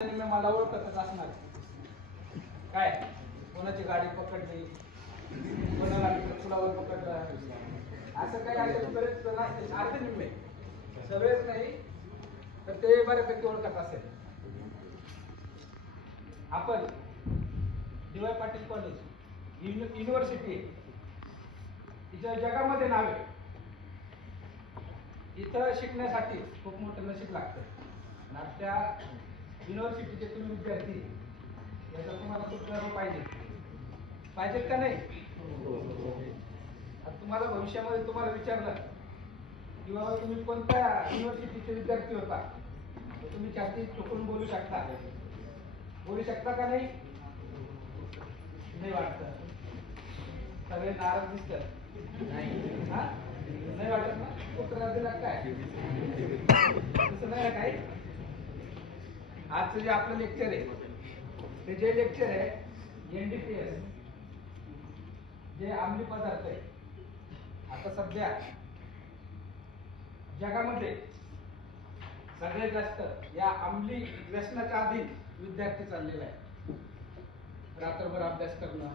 मला ओळखतच असणार काय, कोणाची गाडी पकडली, कोणाला पुलावर पकडलं, असं काही असे बरेच जण असतील, अर्धे निम्मे, सगळेच नाही तर ते बऱ्यापैकी ओळखत असेल. आपण डी.वाय. पाटील कॉलेज युनिव्हर्सिटी तिच्या जगामध्ये नाव आहे. इथं शिकण्यासाठी खूप मोठं नशीब लागतं आणि त्या युनिव्हर्सिटीचे तुम्ही विद्यार्थी याचा तुम्हाला खूप गर्व पाहिजेत का नाही? तुम्हाला भविष्यामध्ये तुम्हाला विचारलं की बाबा तुम्ही कोणत्या युनिव्हर्सिटीचे विद्यार्थी होता, तर तुम्ही छाती चुकून बोलू शकता का नाही? नाही वाटत, सगळे नाराज दिसतात नाही वाटत ना? उत्तर दिला काय तसं नाही काय. आजचं जे आपलं लेक्चर आहे ते जे लेक्चर आहे NDPS जे अंमली पदार्थ आहे, आता सध्या जगामध्ये सगळ्यात जास्त या अंमली व्यसनाच्या अधीन विद्यार्थी चाललेला आहे. रात्रभर अभ्यास करणं,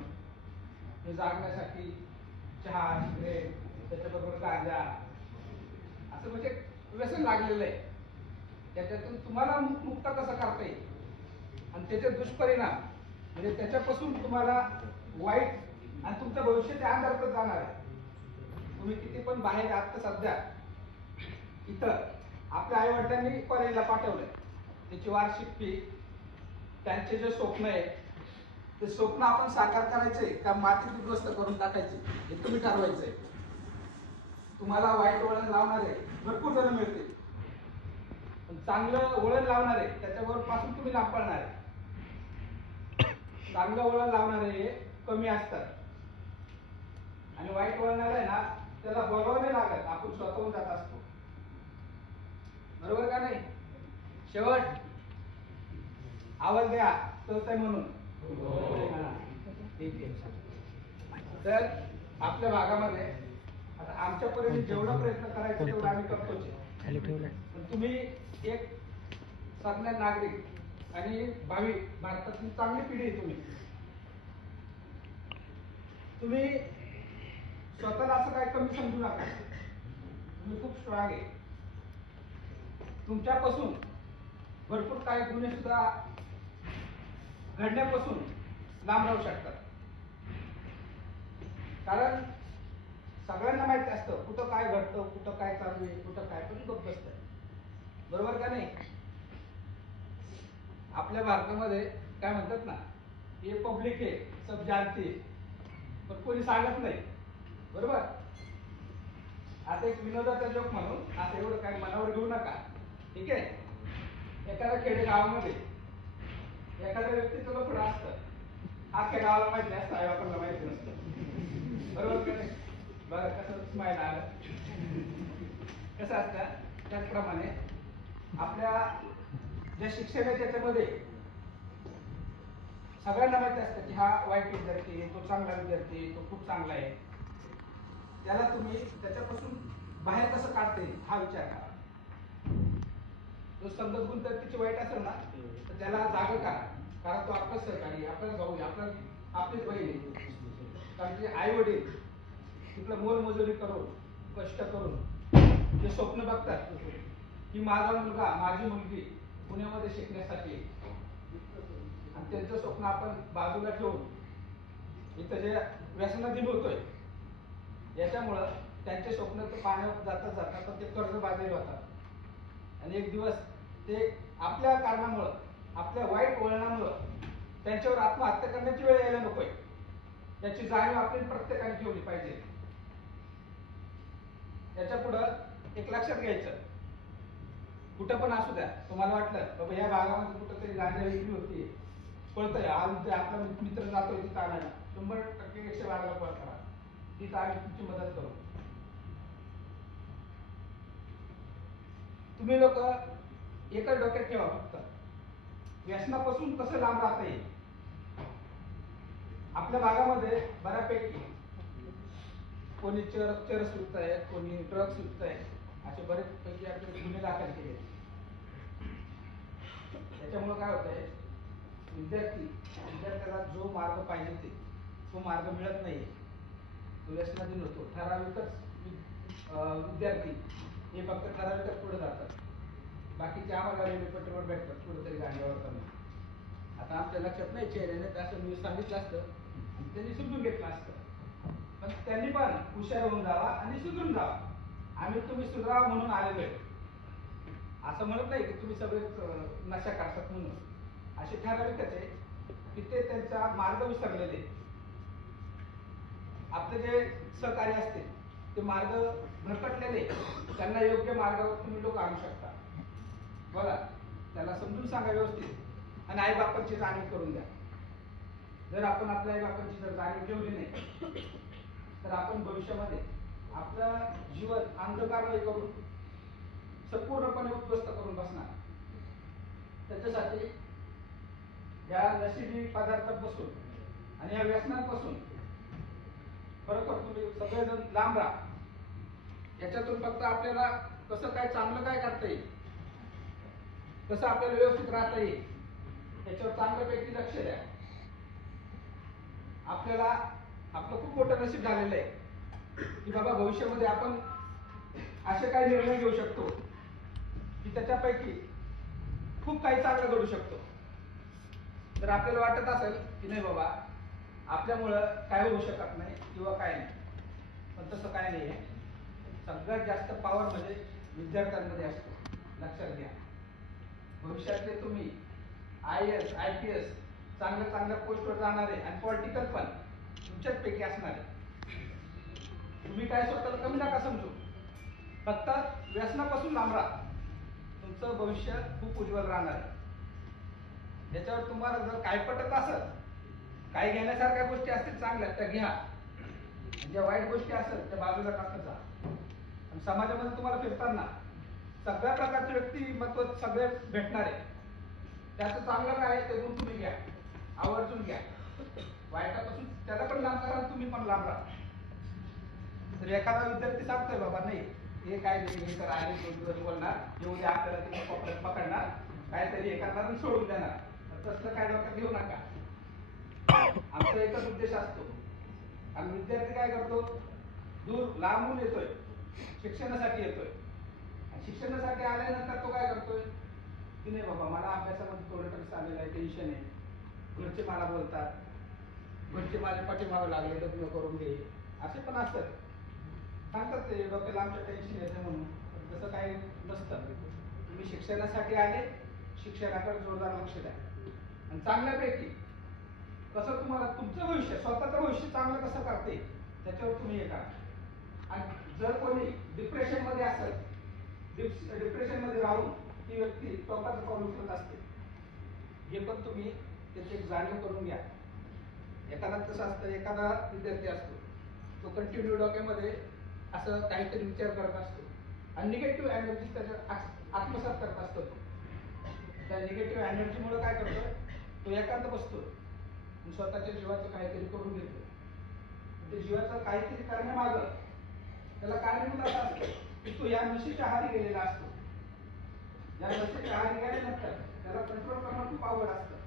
हे जागण्यासाठी चहा, सिगरेट, त्याच्याबरोबर गांजा, असं म्हणजे व्यसन लागलेलं आहे. त्याच्यातून तुम्हाला मुक्त कसं करता येईल आणि त्याचे दुष्परिणाम म्हणजे त्याच्यापासून तुम्हाला वाईट आणि तुमचं भविष्य त्या अंधारातच जाणार आहे. तुम्ही किती पण बाहेर आता सध्या इथं आपल्या आई वडिलांनी कॉलेजला पाठवलंय, त्याची वार्षिक फी, त्यांचे जे स्वप्न आहे ते स्वप्न आपण साकार करायचे का मातीत उद्ध्वस्त करून टाकायचे हे तुम्ही ठरवायचंय. तुम्हाला वाईट वळण लावणारे भरपूर जण मिळतील, चांगलं वळण लावणारे त्याच्यावर पासून तुम्ही लांब पळणार आहे. चांगलं वळण लावणारे हे कमी असतात आणि वाईट वळणारे आहे ना त्याला बोलावं नाही लागत, आपण स्वतःहून जात असतो. बरोबर का नाही? शेवट आवाज द्या कळतंय म्हणून. ठीक आहे. तर आपल्या भागामध्ये आता आमच्या परीने जेवढा प्रयत्न करायचा तेवढा आम्ही करतोच. पण तुम्ही एक सज्ञान नागरिक आणि भावी भारतातील चांगली पिढी आहे. तुम्ही स्वतःला असं काय कमी समजू नका. तुम्ही खूप स्ट्रॉंग आहे. तुमच्यापासून भरपूर काही गुन्हे सुद्धा घडण्यापासून लांब राहू शकतात. कारण सगळ्यांना माहिती असतं कुठं काय घडतं, कुठं काय चालू आहे, कुठं काय पण गप्प बसतं. बरोबर का नाही? आपल्या भारतामध्ये काय म्हणतात ना, हे पब्लिक आहे सब जानते, पण कोणी सांगत नाही. बरोबर? आता एक विनोदाचा जोक म्हणून, आता एवढं काय मनावर घेऊ नका, ठीक आहे? एखाद्या खेडे गावामध्ये एखाद्या व्यक्तीचं लफडं असतं, अख्ख्या गावाला माहिती असतं, आई बापांना माहिती नसतं. बरोबर का नाही? बघा कसं स्माईल आलं. कसं असतं त्याचप्रमाणे आपल्या ज्या शिक्षण आहे त्याच्यामध्ये सगळ्यांना माहिती असतं की हा वाईट विद्यार्थी आहे, तो चांगला विद्यार्थी आहे, तो खूप चांगला आहे. त्याला तुम्ही त्याच्यापासून बाहेर कसं काढता येईल हा विचार करा. तो समजत गुण तर तिची वाईट असेल ना तर त्याला जाग करा, कारण तो आपला सहकारी, आपल्याला भाऊ, आपलीच बहीण आहे. कारण ते आई वडील तिकडे मोलमजुरी करून कष्ट करून जे स्वप्न बघतात की माझा मुलगा, माझी मुलगी पुण्यामध्ये शिकण्यासाठी, आणि त्यांचं स्वप्न आपण बाजूला ठेवून इथं जे व्यसनाधीन होतोय याच्यामुळं त्यांचे स्वप्न तर पाण्यावर जातात पण ते कर्जबाजारी होतात आणि एक दिवस ते आपल्या कारणामुळं, आपल्या वाईट वळणामुळं त्यांच्यावर आत्महत्या करण्याची वेळ यायला नकोय. त्याची जाणीव आपली प्रत्येकाने ठेवली पाहिजे. त्याच्या पुढं एक लक्षात घ्यायचं, कुठं पण असू द्या, तुम्हाला वाटलं बाबा या भागामध्ये कुठंतरी गांजा विक्री होती, कळतंय आज आपला मित्र जातोय तिथं आणायला, 100% 112ला कॉल करा, तिथं आम्ही तुमची मदत करू. तुम्ही लोक एकच डोक्यात ठेवा, फक्त व्यसनापासून कसं लांब राहता येईल. आपल्या भागामध्ये बऱ्यापैकी कोणी चरस विकत आहे, कोणी ड्रग्स विकत आहे, असे बरेच पैकी आपले गुन्हे दाखल केले. त्याच्यामुळं काय होतंय, विद्यार्थ्याला जो मार्ग पाहिजे तो मार्ग मिळत नाही, तो व्यसनाधीन होतो. ठराविकच विद्यार्थी हे फक्त ठराविकच पुढे जातात, बाकीचे आम्हाला रेल्वे पट्टीवर भेटतात कुठेतरी गांडीवर करणार. आता आपल्या लक्षात नाही चेहऱ्याने असं मी सांगितलं असतं आणि त्यांनी समजून घेतलं असतं, पण त्यांनी पण हुशार होऊन जावा आणि सुधरून जावा. आम्ही तुम्ही सुधरावा म्हणून आलेलो आहे, असं म्हणत नाही की तुम्ही सगळे नशा करतात म्हणून. असे ठराविकच आहे की ते त्यांचा मार्ग विसरलेले. आपले जे सहकारी असतील ते मार्ग भरकटलेले, त्यांना योग्य मार्गावर तुम्ही लोक आणू शकता. बघा, त्याला समजून सांगा व्यवस्थित आणि आई बापांची जाणीव करून द्या. जर आपण आपल्या आई बापांची जर जाणीव ठेवली नाही तर आपण भविष्यामध्ये आपलं जीवन अंधकारमय करून संपूर्णपणे उद्ध्वस्त करून बसणार. त्याच्यासाठी या नशिबी पदार्थांपासून आणि या व्यसनांपासून खरोखर तुम्ही सगळेजण लांब राहा. याच्यातून फक्त आपल्याला कसं काय चांगलं काय करता येईल, कसं आपल्याला व्यवस्थित राहता येईल याच्यावर चांगल्यापैकी लक्ष द्या. आपल्याला आपलं खूप मोठं नशीब झालेलं आहे की बाबा भविष्यामध्ये आपण असे काही निर्णय घेऊ शकतो की त्याच्यापैकी खूप काही चांगलं घडू शकतो. तर आपल्याला वाटत असेल की नाही बाबा आपल्यामुळं काय होऊ शकत नाही किंवा काय नाही, पण तसं काय नाही आहे. सगळ्यात जास्त पॉवर म्हणजे विद्यार्थ्यांमध्ये असतो, लक्षात घ्या. भविष्यातले तुम्ही IAS IPS चांगल्या पोस्टवर जाणारे आणि पॉलिटिकल पण तुमच्याच पैकी असणारे. तुम्ही काय स्वतःला कमी नका समजू, फक्त व्यसनापासून लांब राहा. तुमचं भविष्य खूप उज्ज्वल राहणार आहे. याच्यावर तुम्हाला जर काय पटत असेल, काही घेण्यासारख्या गोष्टी असतील चांगल्या त्या घ्या, ज्या वाईट गोष्टी असेल त्या बाजूला टाकत जा. आणि समाजामध्ये तुम्हाला फिरताना सगळ्या प्रकारचे व्यक्तिमत्व सगळे भेटणार आहे. त्याचं चांगलं काय आहे ते गुण तुम्ही घ्या, आवर्जून घ्या. वाईटापासून त्याला पण लांब करा, तुम्ही पण लांब राहा. तर एखादा विद्यार्थी सांगतोय बाबा नाही हे काय नाही तर आले 2 दिवस बोलणार, येऊ द्या आपल्याला तिथे पकडणार, काहीतरी हे करणार आणि सोडून देणार, तसलं काय डोक्यात घेऊ नका. आमचा एकच उद्देश असतो. आणि विद्यार्थी काय करतो, दूर लांबून येतोय, शिक्षणासाठी येतोय. आणि शिक्षणासाठी आल्यानंतर तो काय करतोय की नाही बाबा मला अभ्यासामध्ये थोडं तरी आलेलं आहे, टेन्शन आहे, घरचे मला बोलतात, घरचे माझ्या पाठीमागे लागले लग्न करून घे, असे पण असतात. सांगतात ते डोक्याला आमच्या टेन्शन येते म्हणून. तसं काही नसतं. तुम्ही शिक्षणासाठी आले, शिक्षणाकडे जोरदार लक्ष द्या आणि चांगल्यापैकी कसं तुम्हाला तुमचं भविष्य स्वतःचं भविष्य चांगलं कसं करते त्याच्यावर तुम्ही हे करा. आणि जर कोणी डिप्रेशन मध्ये असेल, डिप्रेशन मध्ये राहून ती व्यक्ती स्वतःचं पाऊल उचलत असते, हे पण तुम्ही त्याची एक जाणीव करून घ्या. एखादा कसं असतं, एखादा विद्यार्थी असतो तो कंटिन्यू डोक्यामध्ये असं काहीतरी विचार करत असतो आणि निगेटिव्ह एनर्जी त्याच्या आत्मसात करत असतो. त्या निगेटिव्ह एनर्जीमुळे काय करतो, तो एकांत बसतो, स्वतःच्या जीवाचं काहीतरी करून घेतो. ते जीवाचं काहीतरी करण्यामागं त्याला कारणीभूत असं असतं की तो या नशेच्या आहारी गेलेला असतो. या नशेच्या आहारी गेल्यानंतर त्याला कंट्रोल करणं खूप अवघड असतं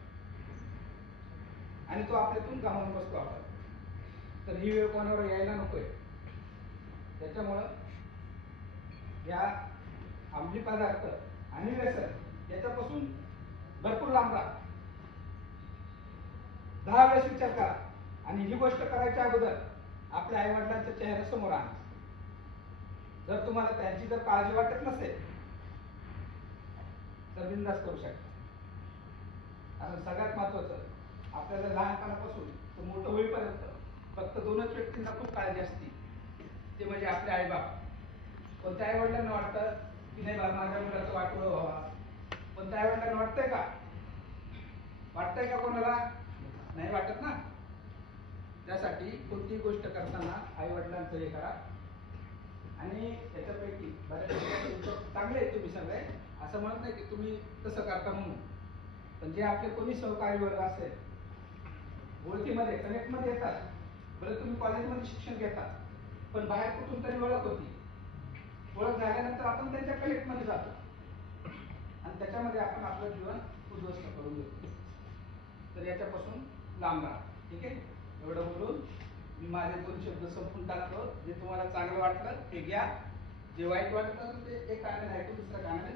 आणि तो आपल्यातून गमावून बसतो आपण. तर ही वेळ कोणावर यायला नकोय. त्याच्यामुळं या अंमली पदार्थ आणि व्यसन याच्यापासून भरपूर लांब राहा. 10 वेळेस विचार करा आणि ही गोष्ट करायच्या अगोदर आपल्या आई वडिलांच्या चेहऱ्यासमोर आणा. जर तुम्हाला त्यांची जर काळजी वाटत नसेल तर बिनधास्त करू शकता. आणि सगळ्यात महत्वाचं, आपल्याला लहानपणापासून तर मोठं होईपर्यंत फक्त 2च व्यक्तींना खूप काळजी असते, ते म्हणजे आपले आई बाप. कोणत्या आई वडिलांना वाटतं की नाही बाबा माझ्या मुलाचं वाटोळं व्हावा? कोणत्या आई वडिलांना वाटतंय का? वाटतंय का कोणाला? नाही वाटत ना. त्यासाठी कोणतीही गोष्ट करताना आई वडिलांचं हे करा. आणि त्याच्यापैकी बऱ्यापैकी चांगले आहेत तुम्ही सगळे, असं म्हणत नाही की तुम्ही तसं करता म्हणून, पण जे आपले कोणी सहकारी वर्ग असेल, ओळखीमध्ये कनेक्टमध्ये येतात. बरं तुम्ही कॉलेजमध्ये शिक्षण घेता पण बाहेर कुठून तरी ओळख होती, ओळख झाल्यानंतर आपण त्यांच्या कनेक्टमध्ये जातो आणि त्याच्यामध्ये आपण आपलं जीवन उद्ध्वस्त करून देतो. तर याच्यापासून लांब राहा. ठीक आहे. एवढं बोलून मी माझे 2 शब्द संपून टाकतो. जे तुम्हाला चांगलं वाटलं ते घ्या, जे वाईट वाटलं ते एक कानाने ऐकून दुसऱ्या कानाने